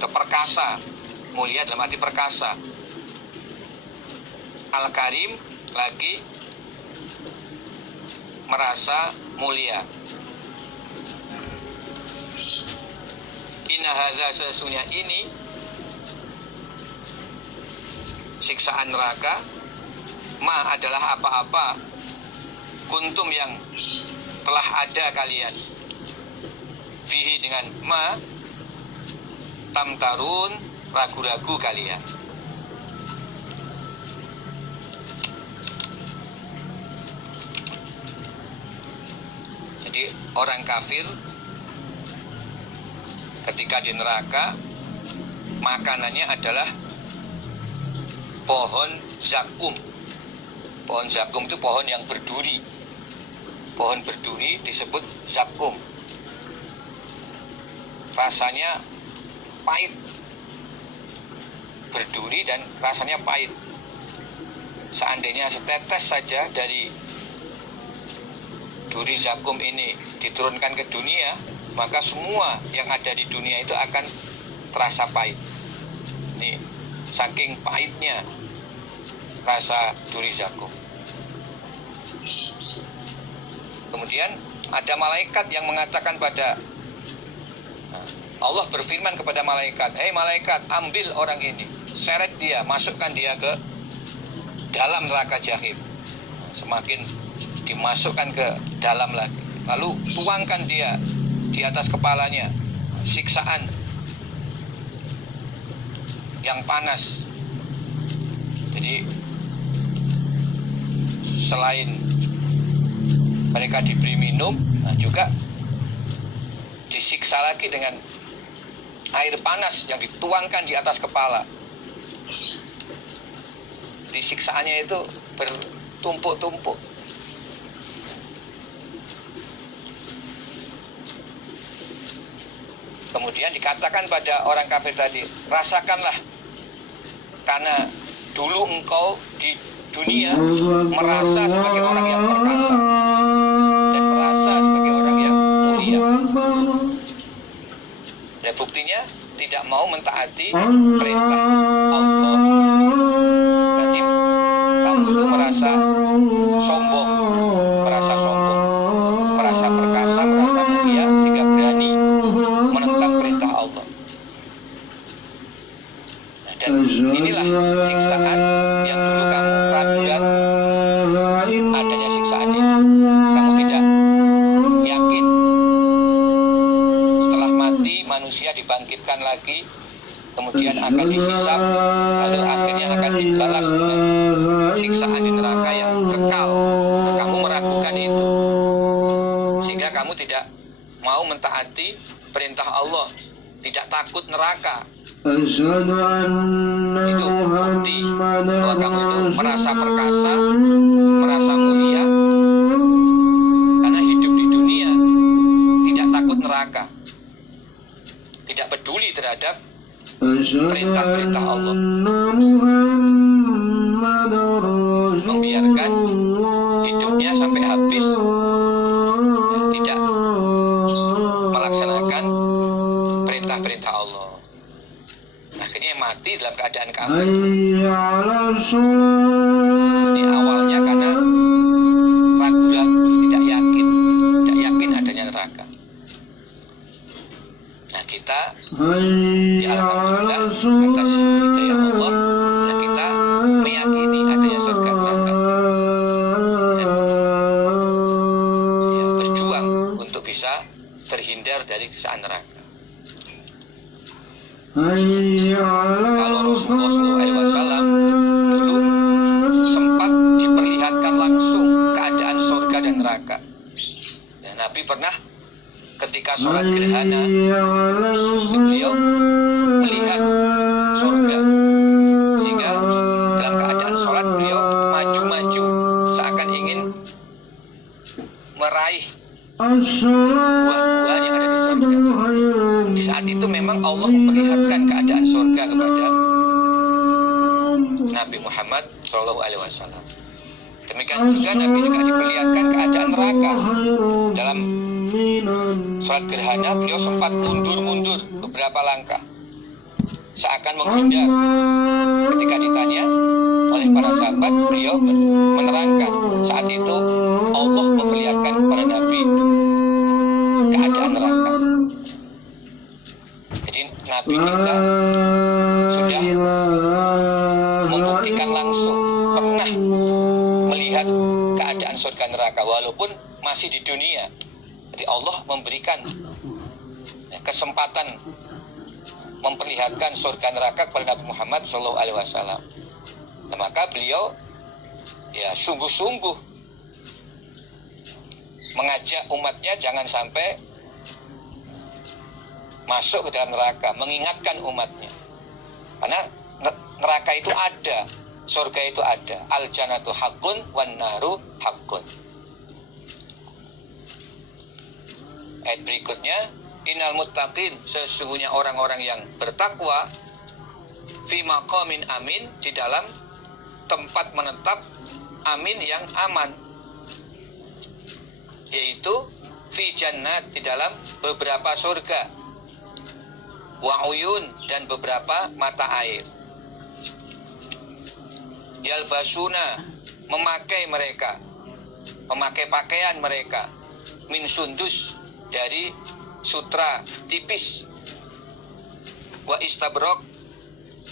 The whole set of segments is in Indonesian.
atau perkasa. Mulia dalam arti perkasa. Al-Karim lagi merasa mulia. Inna hadza, sesungguhnya ini siksaan neraka, ma adalah apa-apa kuntum yang telah ada kalian, bihi dengan ma, tamtarun ragu-ragu kalian. Jadi orang kafir ketika di neraka makanannya adalah pohon zakum. Pohon zakum itu pohon yang berduri. Pohon berduri disebut zakum. Rasanya pahit. Berduri dan rasanya pahit. Seandainya setetes saja dari duri zakum ini diturunkan ke dunia, maka semua yang ada di dunia itu akan terasa pahit. Ini saking pahitnya rasa duri zakum. Kemudian ada malaikat yang mengatakan pada Allah, berfirman kepada malaikat, hei malaikat, ambil orang ini, seret dia, masukkan dia ke dalam neraka jahim. Semakin dimasukkan ke dalam lagi, lalu tuangkan dia di atas kepalanya siksaan yang panas. Jadi selain mereka diberi minum, juga disiksa lagi dengan air panas yang dituangkan di atas kepala. Disiksaannya itu bertumpuk-tumpuk. Kemudian dikatakan pada orang kafir tadi, rasakanlah, karena dulu engkau di dunia merasa sebagai orang yang perkasa dan merasa sebagai orang yang mulia. Dan buktinya tidak mau mentaati perintah Allah. Berarti kamu itu merasa sombong, merasa perkasa, merasa mulia, sehingga berani menentang perintah Allah. Nah, dan inilah siksaan yang dulu kamu ragukan adanya siksaan ini. Kamu tidak yakin setelah mati manusia dibangkitkan lagi, kemudian akan dihisab, lalu akhirnya akan dibalas dengan siksaan di neraka yang kekal. Nah, kamu meragukan itu, sehingga kamu tidak mau mentaati perintah Allah, tidak takut neraka. Itu bukti bahwa kamu itu merasa perkasa, merasa mulia, karena hidup di dunia tidak takut neraka, tidak peduli terhadap perintah-perintah Allah, membiarkan hidupnya sampai habis, tidak melaksanakan perintah-perintah Allah. Akhirnya mati dalam keadaan kafir. Jadi awalnya karena ragu-ragu, tidak yakin adanya neraka. Nah, kita ya alhamdulillah atas hidayah Allah, dan kita meyakini adanya surga neraka, dan ya, berjuang untuk bisa terhindar dari siksaan neraka. Kalau Rasulullah SAW dulu sempat diperlihatkan langsung keadaan surga dan neraka. Dan Nabi pernah ketika sholat gerhana, beliau melihat surga, sehingga dalam keadaan sholat beliau maju-maju seakan ingin meraih buah-buah yang ada di surga. Di saat itu memang Allah memperlihatkan keadaan surga kepada Nabi Muhammad SAW. Demikian juga Nabi juga diperlihatkan keadaan neraka. Dalam sholat gerhana beliau sempat mundur-mundur beberapa langkah. seakan menghindar. Ketika ditanya oleh para sahabat, beliau menerangkan saat itu Allah memperlihatkan kepada Nabi keadaan neraka. Jadi Nabi kita sudah membuktikan langsung, pernah melihat keadaan surga neraka walaupun masih di dunia. Jadi Allah memberikan kesempatan memperlihatkan surga neraka kepada Nabi Muhammad SAW. Nah, maka beliau ya sungguh-sungguh mengajak umatnya jangan sampai masuk ke dalam neraka, mengingatkan umatnya. Karena neraka itu ada, surga itu ada. Al-jannatu haqqun wan naru haqqun. Ayat berikutnya, innal muttaqin, sesungguhnya orang-orang yang bertakwa, fi maqamin amin, di dalam tempat menetap amin yang aman, yaitu fi jannat, di dalam beberapa surga, wa uyun, dan beberapa mata air. Yalbasuna, memakai mereka, memakai pakaian mereka, min sundus, dari sutra tipis, wa istabrok,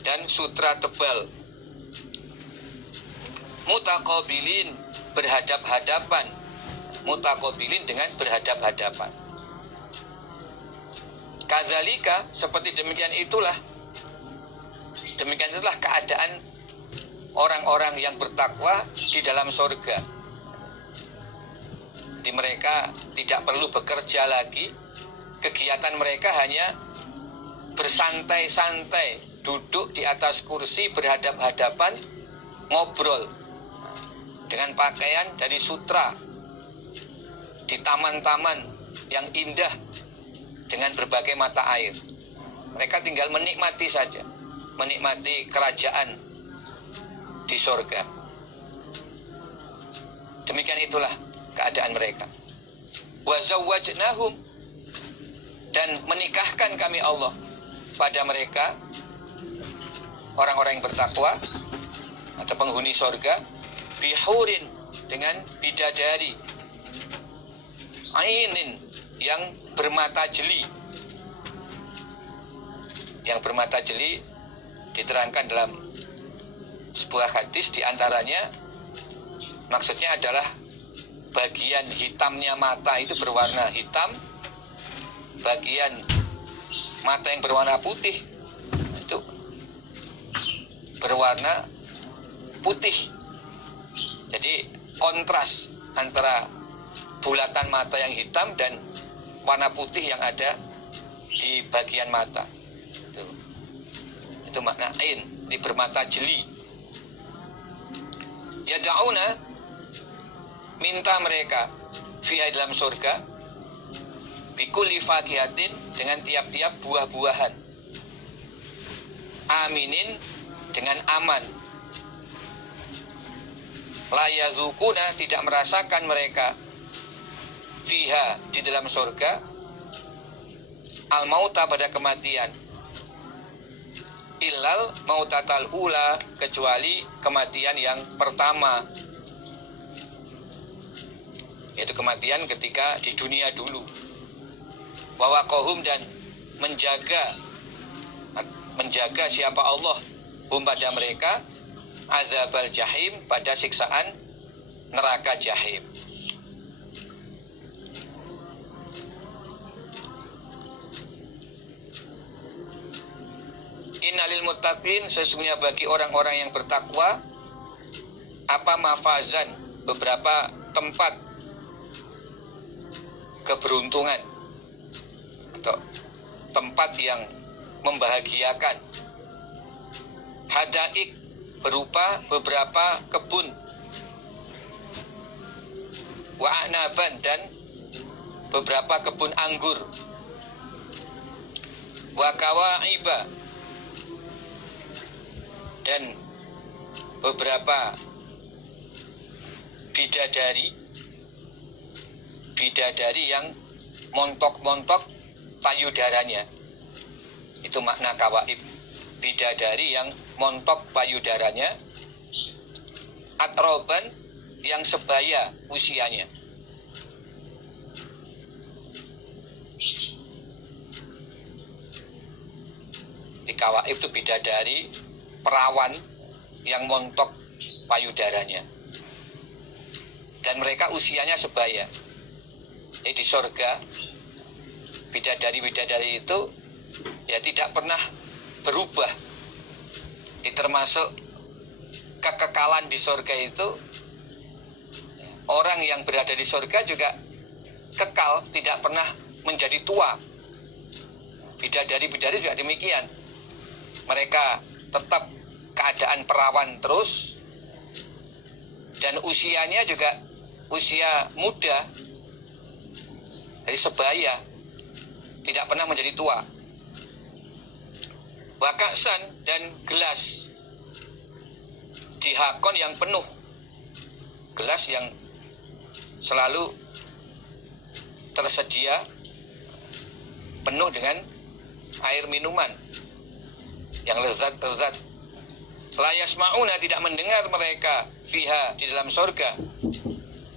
dan sutra tebal, mutaqabilin, berhadap-hadapan, mutaqabilin dengan berhadap-hadapan. Kadzalika, seperti demikian itulah keadaan orang-orang yang bertakwa di dalam surga. Jadi mereka tidak perlu bekerja lagi, kegiatan mereka hanya bersantai-santai, duduk di atas kursi berhadap-hadapan, ngobrol dengan pakaian dari sutra di taman-taman yang indah dengan berbagai mata air. Mereka tinggal menikmati saja, menikmati kerajaan di surga. Demikian itulah keadaan mereka. Wa zawwajnahum, dan menikahkan kami Allah pada mereka, orang-orang yang bertakwa atau penghuni surga, bihurin, dengan bidadari, ainin, yang bermata jeli. Yang bermata jeli diterangkan dalam sebuah hadis, diantaranya maksudnya adalah bagian hitamnya mata itu berwarna hitam, bagian mata yang berwarna putih itu berwarna putih. Jadi kontras antara bulatan mata yang hitam dan warna putih yang ada di bagian mata. Itu makna ain, ini bermata jeli. Yad'auna, minta mereka, fiha, dalam surga, bikulli fakihatin, dengan tiap-tiap buah-buahan, aminin, dengan aman, la yazukuna, tidak merasakan mereka, fiha, di dalam surga, al-mauta, pada kematian, illal mautatal ula, kecuali kematian yang pertama, yaitu kematian ketika di dunia dulu. Wawaqahum, dan menjaga siapa Allah, hum, pada mereka, azabal jahim, pada siksaan neraka jahim. Innalil muttaqin, sesungguhnya bagi orang-orang yang bertakwa, apa mafazan, beberapa tempat keberuntungan atau tempat yang membahagiakan. Hadaik, berupa beberapa kebun, wa a'naban, dan beberapa kebun anggur, wa kawaiba, dan beberapa bidadari yang montok-montok payudaranya. Itu makna kawaib. bidadari yang montok payudaranya, atroban yang sebaya usianya. Di kawaib itu bidadari perawan yang montok payudaranya, dan mereka usianya sebaya. Di surga bidadari-bidadari itu ya tidak pernah berubah. Termasuk kekekalan di surga itu, orang yang berada di surga juga kekal, tidak pernah menjadi tua. Bidadari-bidadari juga demikian. Mereka tetap keadaan perawan terus, dan usianya juga usia muda, dari sebaya, tidak pernah menjadi tua. Wakaksan dan gelas dihakon yang penuh, gelas yang selalu tersedia penuh dengan air minuman yang lezat-lezat. La yasma'una, tidak mendengar mereka, fiha, di dalam surga,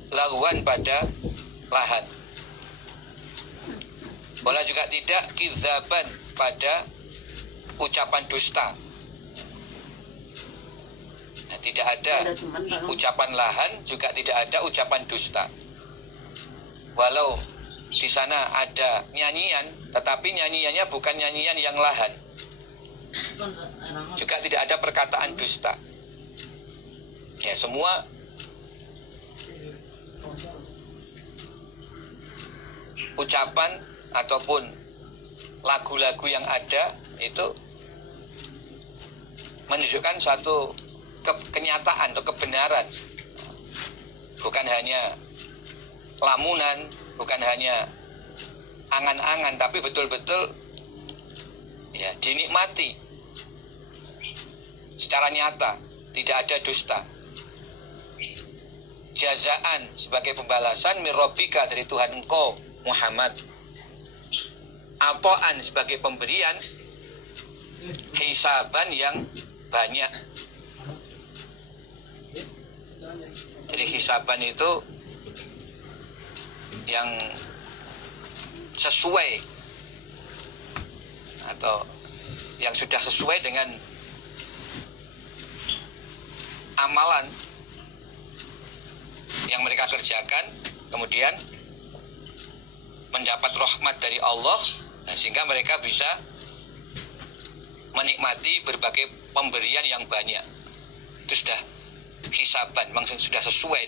lagwan, pada lahan. Wala juga tidak kidzaban, pada ucapan dusta. Nah, tidak ada ucapan lahan, juga tidak ada ucapan dusta. Walau di sana ada nyanyian, tetapi nyanyiannya bukan nyanyian yang lahan. Juga tidak ada perkataan dusta. Ya, semua ucapan ataupun lagu-lagu yang ada itu menunjukkan suatu kenyataan atau kebenaran. Bukan hanya lamunan, bukan hanya angan-angan, tapi betul-betul ya dinikmati secara nyata, tidak ada dusta. Jazaan, sebagai pembalasan, mirrobika, dari Tuhan engkau Muhammad. Atoan, sebagai pemberian, hisaban yang banyak. Jadi hisaban itu yang sesuai, atau yang sudah sesuai dengan amalan yang mereka kerjakan, kemudian mendapat rahmat dari Allah, sehingga mereka bisa menikmati berbagai pemberian yang banyak. Itu sudah hisaban, memang sudah sesuai